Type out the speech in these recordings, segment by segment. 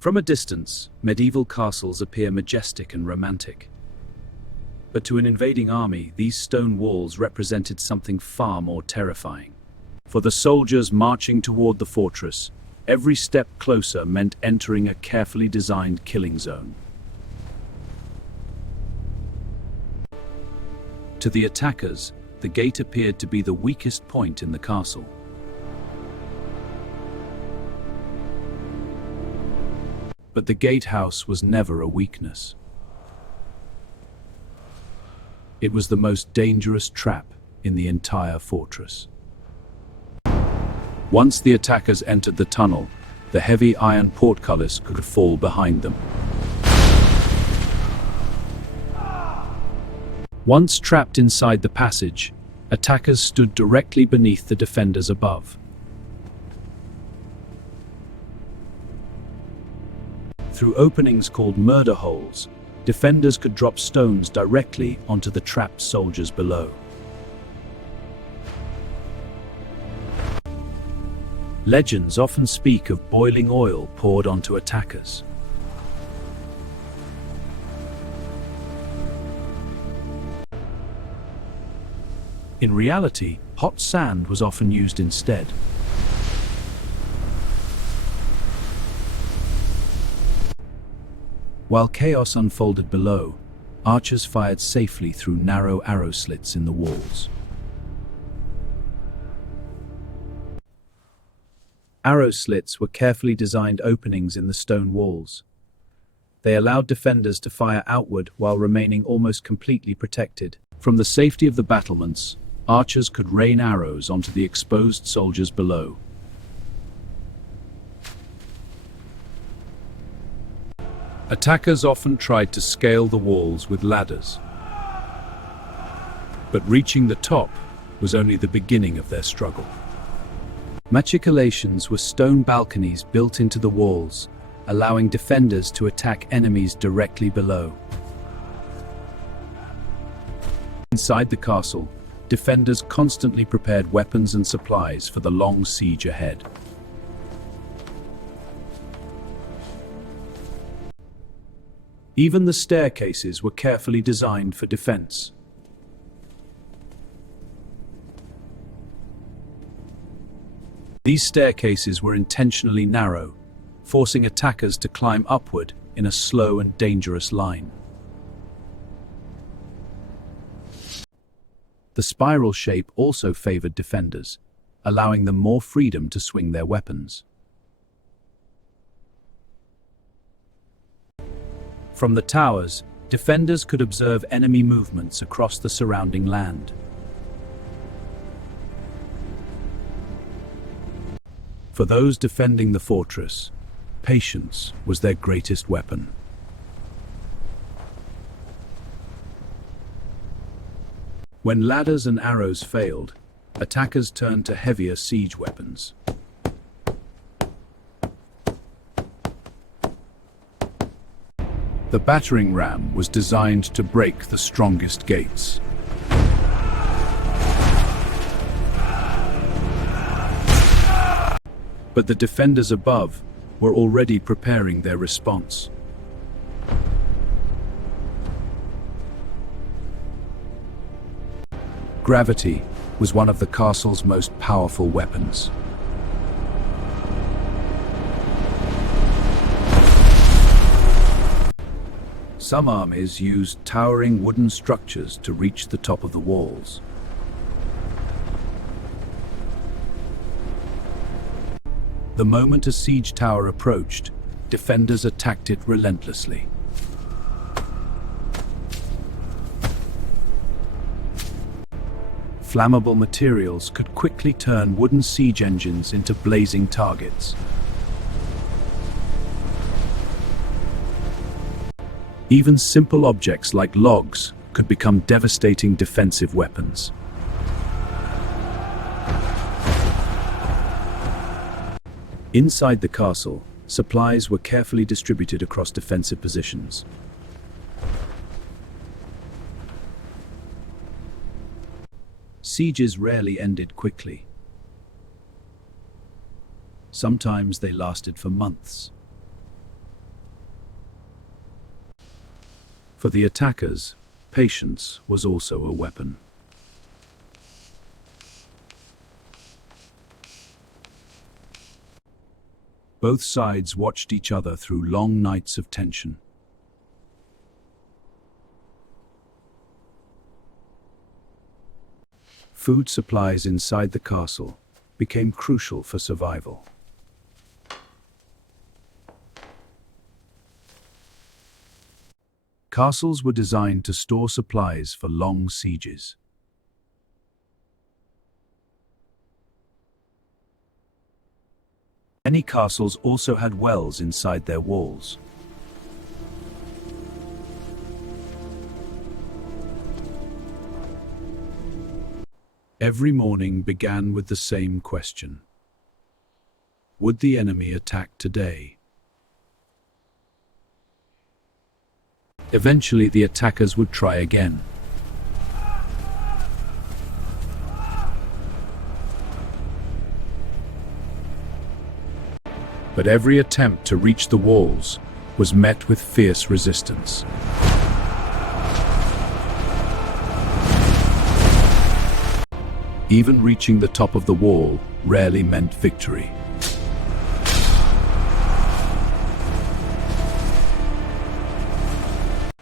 From a distance, medieval castles appear majestic and romantic. But to an invading army, these stone walls represented something far more terrifying. For the soldiers marching toward the fortress, every step closer meant entering a carefully designed killing zone. To the attackers, the gate appeared to be the weakest point in the castle. But the gatehouse was never a weakness. It was the most dangerous trap in the entire fortress. Once the attackers entered the tunnel, the heavy iron portcullis could fall behind them. Once trapped inside the passage, attackers stood directly beneath the defenders above. Through openings called murder holes, defenders could drop stones directly onto the trapped soldiers below. Legends often speak of boiling oil poured onto attackers. In reality, hot sand was often used instead. While chaos unfolded below, archers fired safely through narrow arrow slits in the walls. Arrow slits were carefully designed openings in the stone walls. They allowed defenders to fire outward while remaining almost completely protected. From the safety of the battlements, archers could rain arrows onto the exposed soldiers below. Attackers often tried to scale the walls with ladders. But reaching the top was only the beginning of their struggle. Machicolations were stone balconies built into the walls, allowing defenders to attack enemies directly below. Inside the castle, defenders constantly prepared weapons and supplies for the long siege ahead. Even the staircases were carefully designed for defense. These staircases were intentionally narrow, forcing attackers to climb upward in a slow and dangerous line. The spiral shape also favored defenders, allowing them more freedom to swing their weapons. From the towers, defenders could observe enemy movements across the surrounding land. For those defending the fortress, patience was their greatest weapon. When ladders and arrows failed, attackers turned to heavier siege weapons. The battering ram was designed to break the strongest gates. But the defenders above were already preparing their response. Gravity was one of the castle's most powerful weapons. Some armies used towering wooden structures to reach the top of the walls. The moment a siege tower approached, defenders attacked it relentlessly. Flammable materials could quickly turn wooden siege engines into blazing targets. Even simple objects like logs could become devastating defensive weapons. Inside the castle, supplies were carefully distributed across defensive positions. Sieges rarely ended quickly. Sometimes they lasted for months. For the attackers, patience was also a weapon. Both sides watched each other through long nights of tension. Food supplies inside the castle became crucial for survival. Castles were designed to store supplies for long sieges. Many castles also had wells inside their walls. Every morning began with the same question. Would the enemy attack today? Eventually, the attackers would try again. But every attempt to reach the walls was met with fierce resistance. Even reaching the top of the wall rarely meant victory.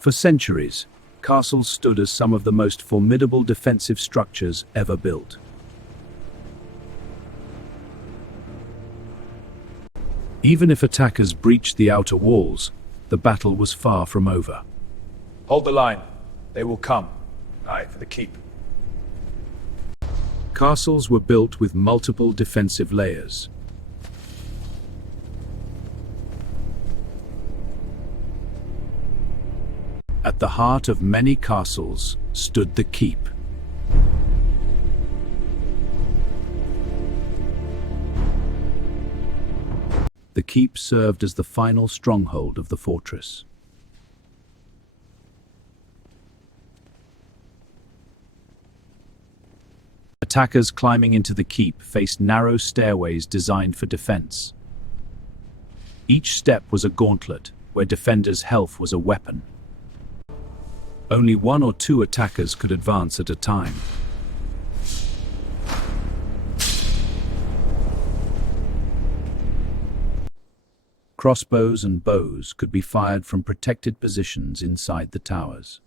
For centuries, castles stood as some of the most formidable defensive structures ever built. Even if attackers breached the outer walls, the battle was far from over. Hold the line. They will come. Aye, for the keep. Castles were built with multiple defensive layers. At the heart of many castles stood the keep. The keep served as the final stronghold of the fortress. Attackers climbing into the keep faced narrow stairways designed for defense. Each step was a gauntlet, where defenders' health was a weapon. Only one or two attackers could advance at a time. Crossbows and bows could be fired from protected positions inside the towers.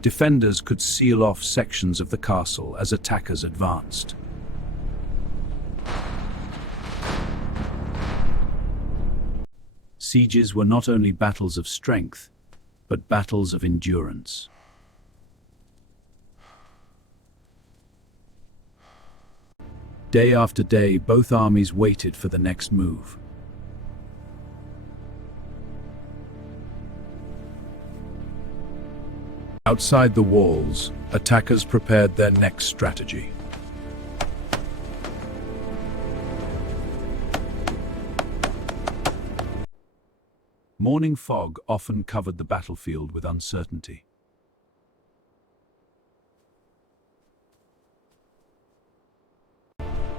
Defenders could seal off sections of the castle as attackers advanced. Sieges were not only battles of strength, but battles of endurance. Day after day, both armies waited for the next move. Outside the walls, attackers prepared their next strategy. Morning fog often covered the battlefield with uncertainty.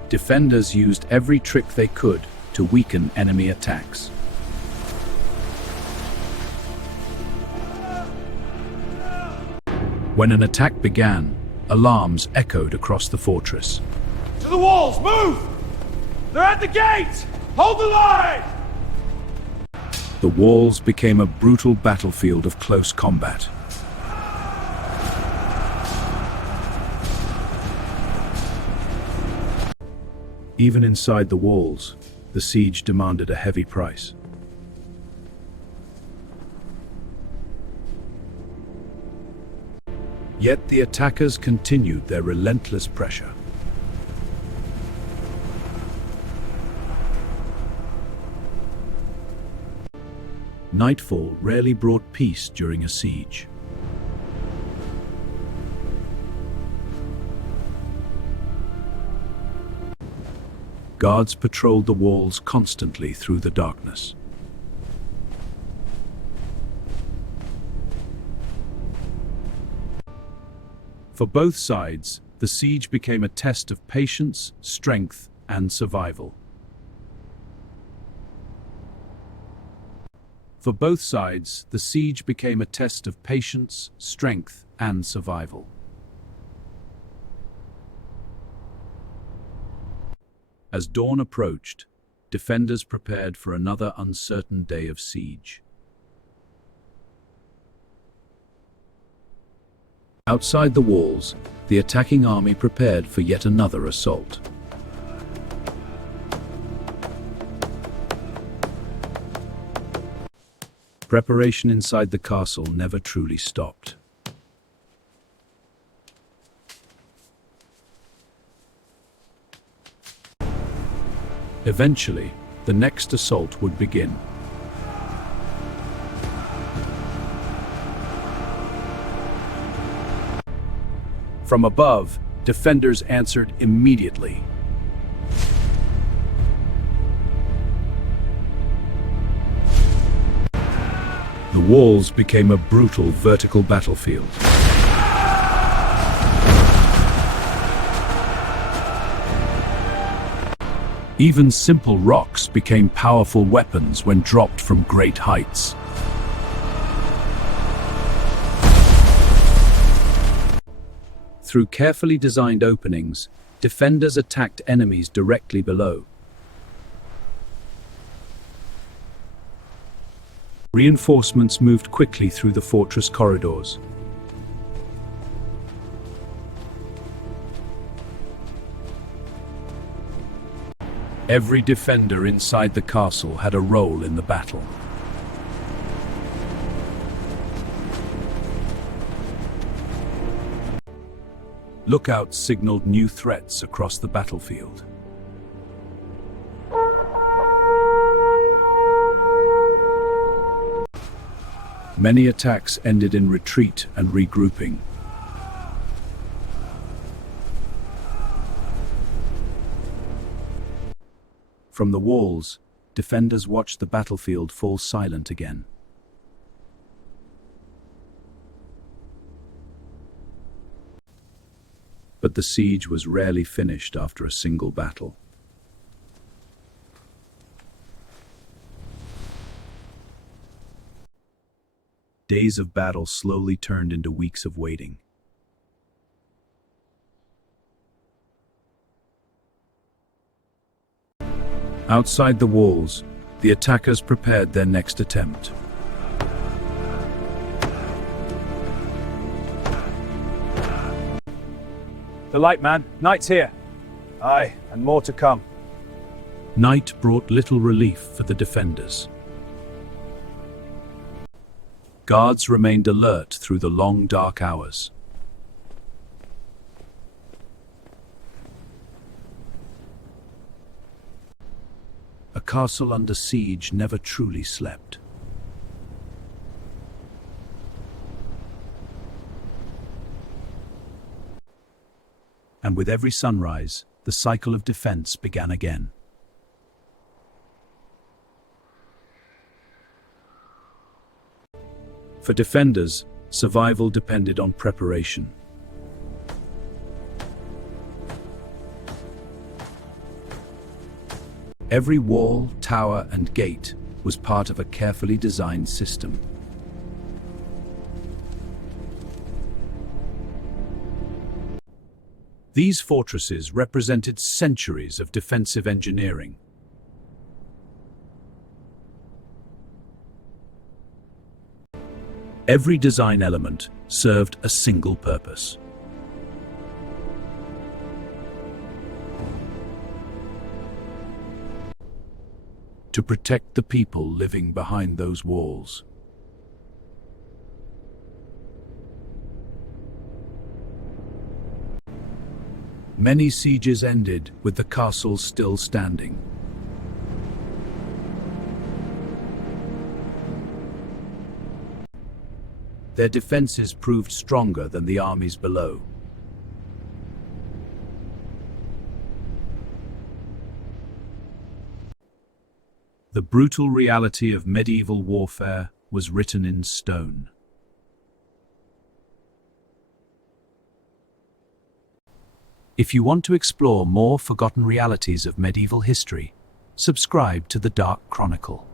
Defenders used every trick they could to weaken enemy attacks. When an attack began, alarms echoed across the fortress. To the walls! Move! They're at the gate! Hold the line! The walls became a brutal battlefield of close combat. Even inside the walls, the siege demanded a heavy price. Yet the attackers continued their relentless pressure. Nightfall rarely brought peace during a siege. Guards patrolled the walls constantly through the darkness. For both sides, the siege became a test of patience, strength, and survival. For both sides, the siege became a test of patience, strength, and survival. As dawn approached, defenders prepared for another uncertain day of siege. Outside the walls, the attacking army prepared for yet another assault. Preparation inside the castle never truly stopped. Eventually, the next assault would begin. From above, defenders answered immediately. The walls became a brutal vertical battlefield. Even simple rocks became powerful weapons when dropped from great heights. Through carefully designed openings, defenders attacked enemies directly below. Reinforcements moved quickly through the fortress corridors. Every defender inside the castle had a role in the battle. Lookouts signaled new threats across the battlefield. Many attacks ended in retreat and regrouping. From the walls, defenders watched the battlefield fall silent again. But the siege was rarely finished after a single battle. Days of battle slowly turned into weeks of waiting. Outside the walls, the attackers prepared their next attempt. The light, man. Knight's here. Aye, and more to come. Night brought little relief for the defenders. Guards remained alert through the long, dark hours. A castle under siege never truly slept. And with every sunrise, the cycle of defense began again. For defenders, survival depended on preparation. Every wall, tower, and gate was part of a carefully designed system. These fortresses represented centuries of defensive engineering. Every design element served a single purpose. To protect the people living behind those walls. Many sieges ended with the castle still standing. Their defenses proved stronger than the armies below. The brutal reality of medieval warfare was written in stone. If you want to explore more forgotten realities of medieval history, subscribe to the Dark Chronicle.